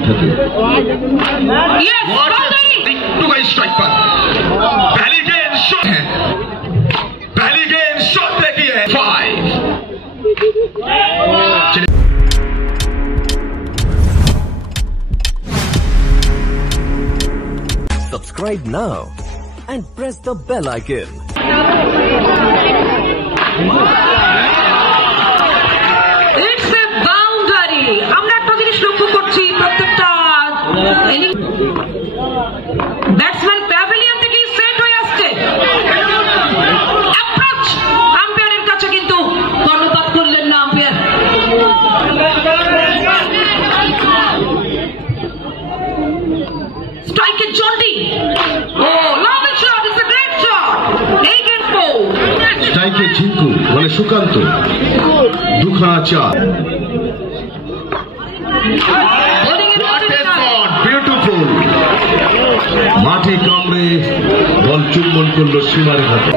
বল থাকে। Subscribe now and press the bell icon. It's a boundary. আমরা একটা জিনিস লক্ষ্য করছি প্রত্যেকটা ব্যাটসম্যান প্যাভিলিয়ন থেকে সেট হয়ে আসছে। অ্যাপ্রোচ আম্পায়ারের কাছে কিন্তু কর্ণপাত করলেন না আম্পায়ার। স্ট্রাইকে জন্ডি। Long shot, it's a great shot. Again four. স্ট্রাইকে ঝিঙ্কু বলে সুকান্ত, দুখানা চার। বিউটিফুল। মাটি কামড়ে বল চুম্বন করল সীমার হাতে।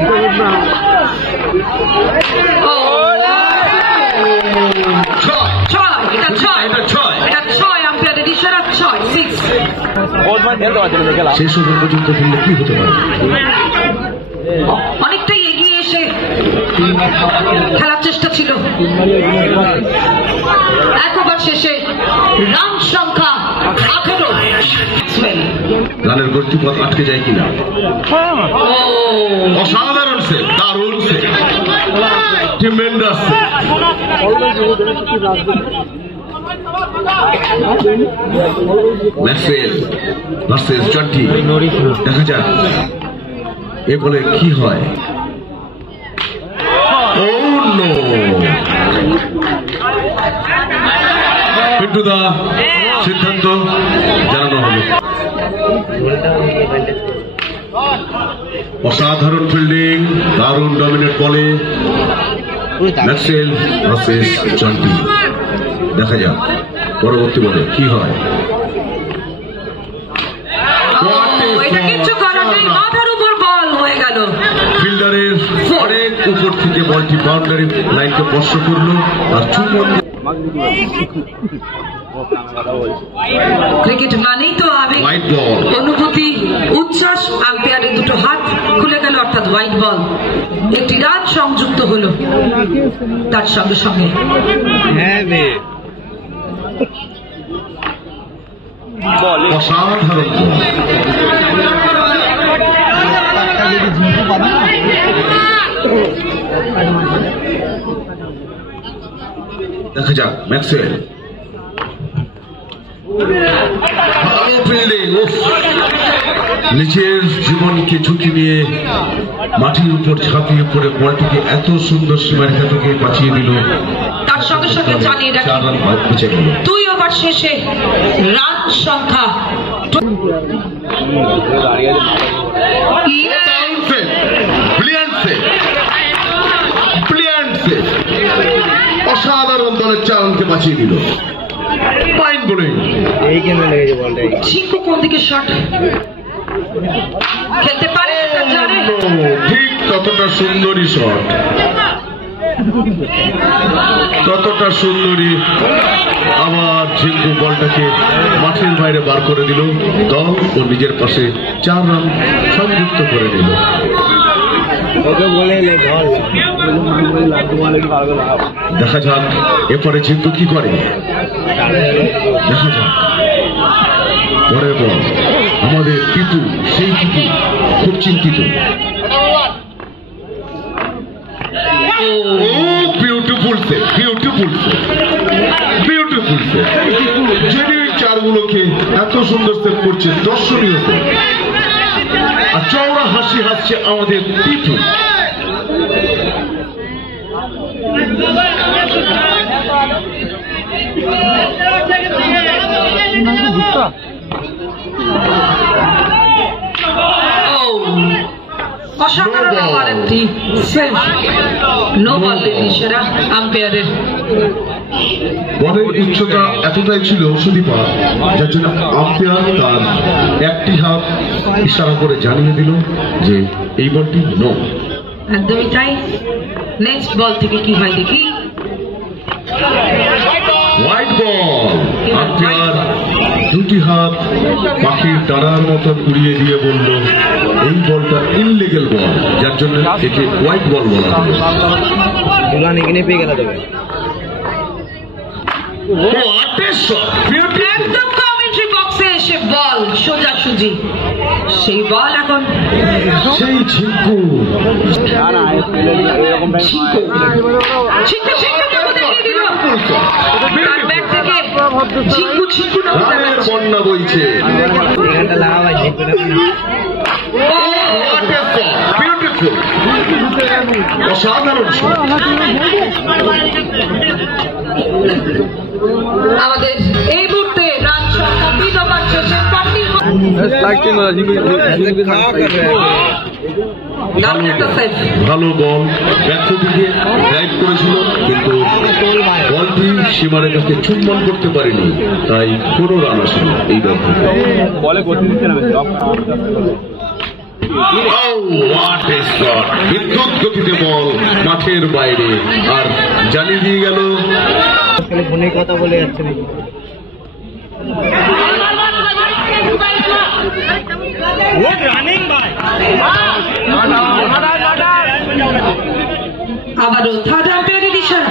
শেষ ওভার পর্যন্ত খেললে কি হতে পারে? অনেকটাই এগিয়ে এসে খেলার চেষ্টা ছিল। এক ওভার শেষে রান সংখ্যা 18। রানের গতিপথ আটকে যায় কিনা? অসাধারণ সেভ, দারুণ save, tremendous save. Maxwell versus Jonty, দেখা যাক এ বলে কি হয়। পিন্টুদা সিদ্ধান্ত জানানো হলো। অসাধারণ ফিল্ডিং, দারুণ ডমিনেট বলে ম্যাক্সওয়েল ভার্সেস জন্টি। দেখা যাক পরবর্তী বলে কি হয়। ফিল্ডারের অনেক উপর থেকে বলটি বাউন্ডারি লাইনকে স্পর্শ করল আর চুম্বন। ক্রিকেট মানেই তো আবেগ, অনুভূতি, উচ্ছ্বাস। আম্পায়ারের দুটো হাত খুলে গেল, অর্থাৎ হোয়াইট বল। একটি রান সংযুক্ত হলো তার সঙ্গে সঙ্গে। অসাধারণ দেখা যাক ম্যাক্সওয়েল। ভালো ফিল্ডিং। নিজের জীবনকে ঝুঁকি নিয়ে মাটির উপর ঝাঁপিয়ে পড়ে বলটিকে এত সুন্দর সীমারেখা থেকে বাঁচিয়ে দিল। তার সঙ্গে সঙ্গে জানিয়ে রাখি 2 ওভার শেষে রান সংখ্যা অসাধারণ দলের চারণকে বাঁচিয়ে দিল। Fine bowling. ঝিঙ্কু কোন দিকে শট খেলতে পারে ঠিক ততটা সুন্দরী শট, ততটা সুন্দরী। আবার ঝিঙ্কু বলটাকে মাঠের বাইরে বার করে দিল। দল ও নিজের পাশে 4 রান সংযুক্ত করে নিল। দেখা যাক এরপরে ঝিঙ্কু কি করে। দেখা যাক পরের বল। আমাদের টিপু, সেই টিপু খুব চিন্তিত। Beautiful save, beautiful save, beautiful save. যিনি চারগুলোকে এত সুন্দর সেভ করছে, দর্শনীয় সেভ। আর চওড়া হাসি হাসছে আমাদের টিপু। বলের উচ্চতা এতটাই ছিল সুদীপা, যার জন্য আম্পায়ার তার একটি হাত ইশারা করে জানিয়ে দিল যে এই বলটি নো। একদমই তাই। নেক্সট বল থেকে কি হয় দেখি। White ball. আম্পায়ার দুটি হাত পাখির ডানার মতন উড়িয়ে দিয়ে বলল, এই বলটা ইনলিগেল বল, যার জন্য একে হোয়াইট বল বলা হবে। একদম কমেন্ট্রি বক্সে এসে বল সোজাসুজি, সেই বল এখন সেই ঝিঙ্কু রানের বন্যা বইছে। অসাধারণ আমাদের এই মুহূর্তে রান সংখ্যা 3 ওভার শেষে 40 ভালো বল, ব্যাকফুটে ড্রাইভ করেছিল, কিন্তু বলটি সীমারেখাকে চুম্বন করতে পারেনি, তাই কোনো রান আসেনি এই বল থেকে। বিদ্যুৎ গতিতে বল মাঠের বাইরে, আর জানিয়ে দিয়ে গেল ফোনে কথা বলে যাচ্ছে নাকি। আবারও থার্ড আম্পায়ার ডিসিশন।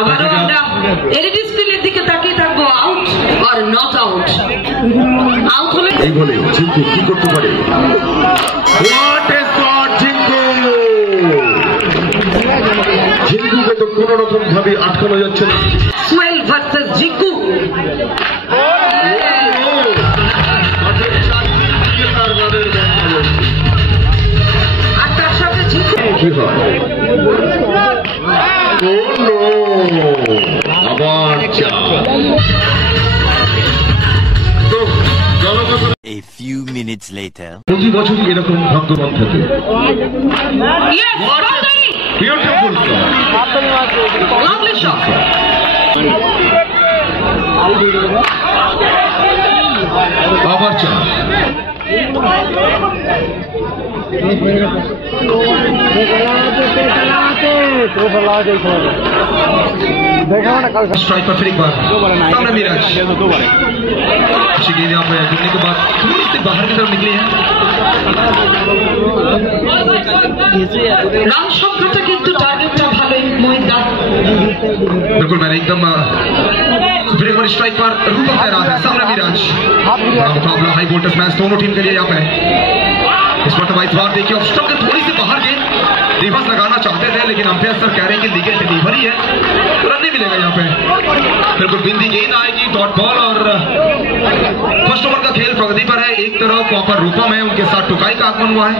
আবারও আমরা এলইডি স্ক্রিনের দিকে তাকিয়ে থাকবো, out are not out. Out হলে এই বলে ঝিঙ্কু কি করতে পারে? ঝিঙ্কুকে তো কোন রকম ভাবে আটকানো যাচ্ছে না। সোহেল ভার্সেস জিঙ্কু। আর তার সাথে জিঙ্কু কি হয়? আবার A few minutes later. প্রতি বছরই এরকম ভাগ্যবান থাকে। Yes, boundary. Beautiful shot. Lovely shot. আবার চার। स्ट्राइक पर फिर एक बार सामने मिराज अच्छी गेंद यहाँ पे गिरने के बाद थोड़ी सी बाहर की तरफ निकली है। রান সংখ্যাটা কিন্তু টার্গেটটা ভালোই মহিন্দা। बिल्कुल मैंने एकदम फिर एक बार स्ट्राइक पर रूपम तैयार है, सामने मिराज। बड़ा मुकाबला हाई वोल्टेज मैच दोनों टीम के लिए यहाँ पे। इस मरतबा इस बार देखिए ऑफ स्टंप के थोड़ी सी बाहर गेंद रिवर्स लगाना चाहते थे, लेकिन अंपायर सर कह रहे हैं कि लीगल डिलीवर ही है, तो रन नहीं मिलेगा यहाँ पे। बिल्कुल बिंदी गेंद आएगी, डॉट बॉल। और फर्स्ट ओवर का खेल प्रगति पर है। एक तरफ वहां पर रूपम है, उनके साथ टुकाई का आगमन हुआ है।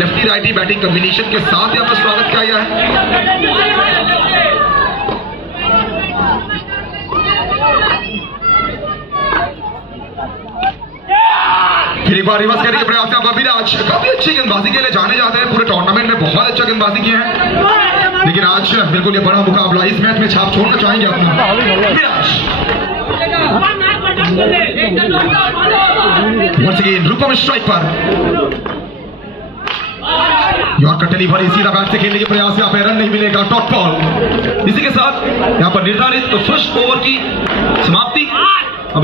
लेफ्टी राइटी बैटिंग कॉम्बिनेशन के साथ यहाँ पर स्वागत किया गया है। फिर एक बार रिवर्स करने के प्रयास में विराज काफी अच्छी गेंदबाजी के लिए जाने जाते हैं, पूरे टूर्नामेंट में बहुत अच्छा गेंदबाजी किए हैं, लेकिन आज बिल्कुल ये बड़ा मुकाबला, इस मैच में छाप छोड़ना चाहेंगे अपना विराज। वंस अगेन रूपम स्ट्राइक पर, यॉर्कर डिलीवरी सीधा बैट से खेलने के प्रयास, यहाँ पे रन नहीं मिलेगा, डॉट बॉल। इसी के साथ यहाँ पर निर्धारित फर्स्ट ओवर की समाप्ति।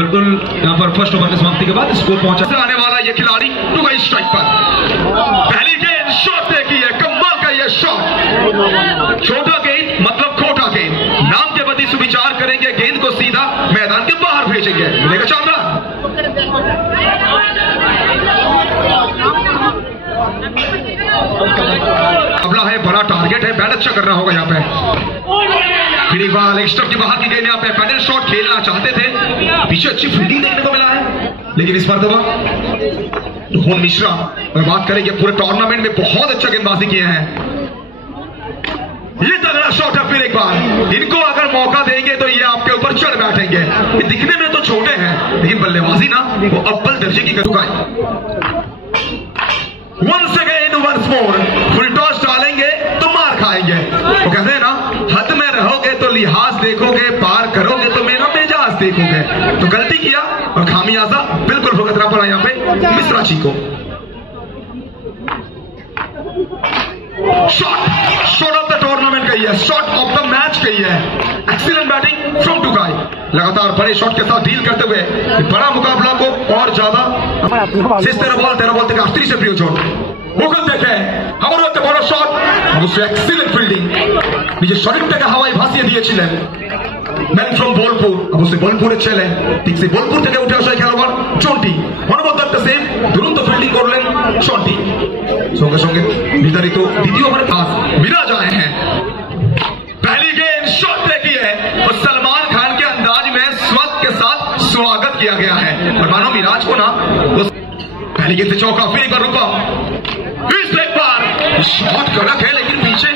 बिल्कुल यहाँ पर फर्स्ट ओवर की समाप्ति के बाद स्कोर पहुंचा आने वाला ये खिलाड़ी टू गई स्ट्राइक पर। पहली गेंद शॉट देखिए, कमाल का ये शॉट। छोटा गेंद मतलब खोटा गेंद, नाम के प्रति सुविचार करेंगे, गेंद को सीधा मैदान के बाहर भेजेंगे, मिलेगा चांदा। अगला है बड़ा टारगेट है, बैट अच्छा करना होगा यहाँ पे। फिर एक बार लेग स्टंप के बाहर की गेंद यहाँ पे पैडल शॉट खेलना चाहते थे, पीछे अच्छी फील्डिंग देखने को मिला है, लेकिन इस मरतबा रोहन मिश्रा और बात करेंगे पूरे टूर्नामेंट में बहुत अच्छा गेंदबाजी किए हैं। ये तगड़ा शॉट है, फिर एक बार इनको अगर मौका देंगे तो ये आपके ऊपर चढ़ बैठेंगे। ये दिखने में तो छोटे हैं, लेकिन बल्लेबाजी ना वो अव्वल दर्जे की कदुकाई। Once again once more, full toss डालेंगे तो मार खाएंगे। वो कहते हैं ना, हद में रहोगे तो लिहाज देखोगे, पार करोगे तो मेरा मिजाज देखोगे। तो गलती किया और खामियाजा बिल्कुल भुगतना पड़ा यहाँ पे मिश्रा जी को। शॉट ऑफ द टूर्नामेंट का कही है, शॉट ऑफ द मैच कही है। एक्सीलेंट बैटिंग फ्रॉम टुकाई, लगातार बड़े शॉट के साथ डील करते हुए बड़ा मुकाबला को और ज्यादा 13 বল থেকে 38 প্রিয় শট ওখান থেকে আমারও একটা বড় শট, অবশ্যই এক্সিলেন্ট ফিল্ডিং, নিজের শরীরটাকে হাওয়ায় ভাসিয়ে দিয়েছিলেন ম্যান ফ্রম বোলপুর, অবশ্যই বোলপুরের ছেলে, ঠিক সেই বোলপুর থেকে উঠে আসা খেলোয়াড় চন্টি, অনবদ্য একটা সেভ, দুরন্ত ফিল্ডিং করলেন চন্টি। সঙ্গে সঙ্গে নির্ধারিত দ্বিতীয় ওভারে পাস मिराज आए हैं, पहली गेंद शॉट देखी है और सलमान खान के अंदाज में स्वागत के साथ स्वागत किया गया है और मानो मिराज को ना पहली गेंद से चौका, फिर एक बार रुका, एक बार शॉट कड़क है लेकिन पीछे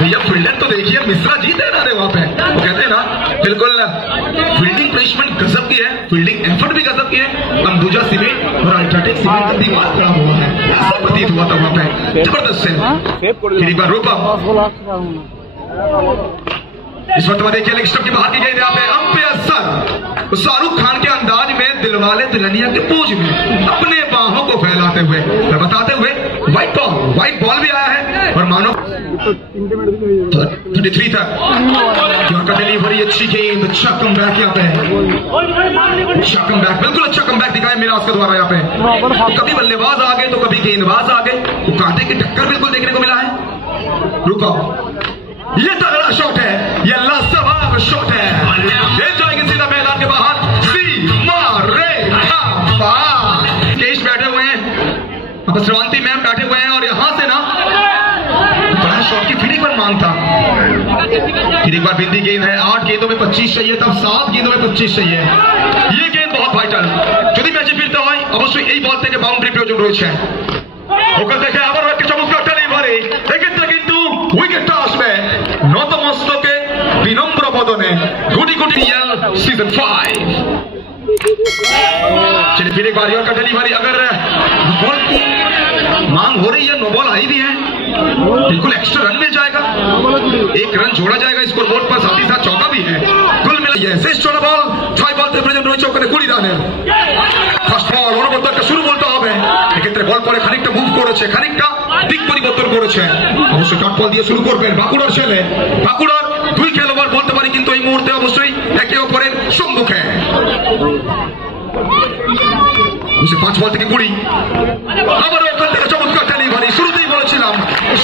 भैया फील्डर तो देखिए मिश्रा जी दे रहे वहां पे, वो कहते हैं ना बिल्कुल फील्डिंग प्लेसमेंट गजब की है, फील्डिंग एफर्ट भी गजब की है। अंबुजा सीमेंट और अल्ट्राटेक सीमेंट का दीवार खड़ा हुआ है, ऐसा प्रतीत हुआ था वहां पे, जबरदस्त है। फिर एक बार रुका, इस वक्त देखिए लेग स्टंप के बाहर की गेंद यहाँ पे अंपायर सर शाहरुख खान के अंदाज में दिलवाले दुल्हनिया के पोज में अपने बाहों को फैलाते हुए बताते हुए व्हाइट बॉल भी आया है और मानो 33 तक यहाँ का डिलीवरी, अच्छी गेंद, अच्छा कमबैक यहाँ पे, अच्छा कमबैक, बिल्कुल अच्छा कमबैक दिखाया मिराज के द्वारा यहाँ पे। कभी बल्लेबाज आ गए तो कभी गेंदबाज आ गए, तो कांटे की टक्कर बिल्कुल देखने को मिला है। रुको, ये तगड़ा शॉट है, ये लाजवाब शॉट है, ये जाएगी सीधा मैदान के बाहर, केश बैठे हुए हैं, श्रवंती मैम बैठे हुए हैं और यहां से ना बड़ा शॉट की फिर एक बार मांग था, फिर एक बार बिंदी गेंद है, 8 गेंदों में 25 चाहिए, तब 7 गेंदों में 25 चाहिए, ये गेंद बहुत वाइटल, যদি ম্যাচে ফিরতে হয় অবশ্যই এই বল থেকে বাউন্ডারি প্রয়োজন রয়েছে। ওখান থেকে আবার একটা চমৎকার ডেলিভারি, এক্ষেত্রে কিন্তু উইকেটটা আসবে নতমস্তকে বিনম্র বদনে গুটি গুটি सीजन 5। चलिए फिर एक बार का डिलीवरी, अगर बॉल की मांग हो रही है, नो बॉल आई भी है, बिल्कुल एक्स्ट्रा रन मिल जाएगा, एक रन जोड़ा जाएगा स्कोर बोर्ड पर, साथ ही साथ चौका भी है, कुल मिला শেষ চলা বল 6 বলতে প্রয়োজন রয়েছে ওখানে 20 রানের। ফার্স্ট বল অনবদ্য একটা শুরু বলতে হবে, এক্ষেত্রে বল পরে খানিকটা মুভ করেছে, খানিকটা দিক পরিবর্তন করেছে, অবশ্যই ডট বল দিয়ে শুরু করবেন বাঁকুড়ার ছেলে, বাঁকুড়ার দুই খেলোয়াড় বলতে পারি কিন্তু এই মুহূর্তে অবশ্যই একে অপরের সম্মুখে। 5 বল থেকে 20, আবার ওখান থেকে চমৎকার ডেলিভারি, শুরুতেই বলেছিলাম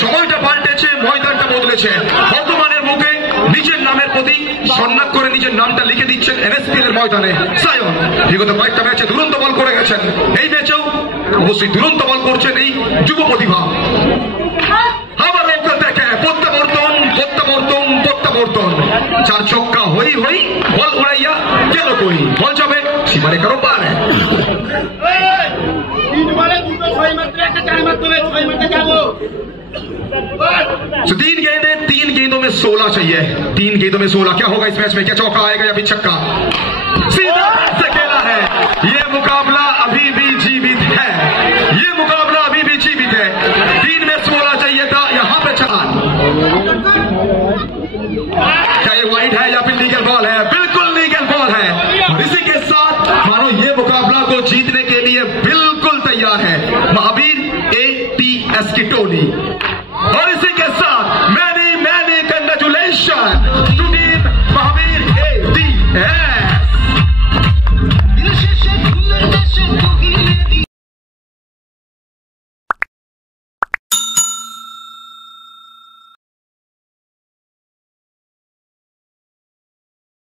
সময়টা পাল্টেছে, ময়দানটা বদলেছে, বর্তমানের মুখে নিজের নামের প্রতি সম্মান করে নিজের নামটা লিখে দিচ্ছেন এনএসপিএল এর ময়দানে সায়ন। বিগত কয়েকটা ম্যাচে দুরন্ত বল করে গেছেন, এই ম্যাচেও অবশ্যই দুরন্ত বল করছেন এই যুব প্রতিভা। আবার ওখান থেকে প্রত্যাবর্তন, চার ছক্কা হই বল উড়াইয়া গেল কই, বল যাবে সীমারেখার পারে। 3 गेंदों में 16 चाहिए, 3 गेंदों में 16, क्या होगा इस मैच में, क्या चौका आएगा या फिर छक्का, सीधा से खेला है, ये मुकाबला अभी भी जीवित है, ये मुकाबला अभी भी जीवित है, 3 में 16 चाहिए था, यहाँ पे 4, क्या ये वाइड है या फिर लीगल बॉल है, बिल्कुल लीगल बॉल है, और इसी के साथ मानो ये मुकाबला को जीतने के लिए बिल्कुल तैयार है महावीर ATS की टोली।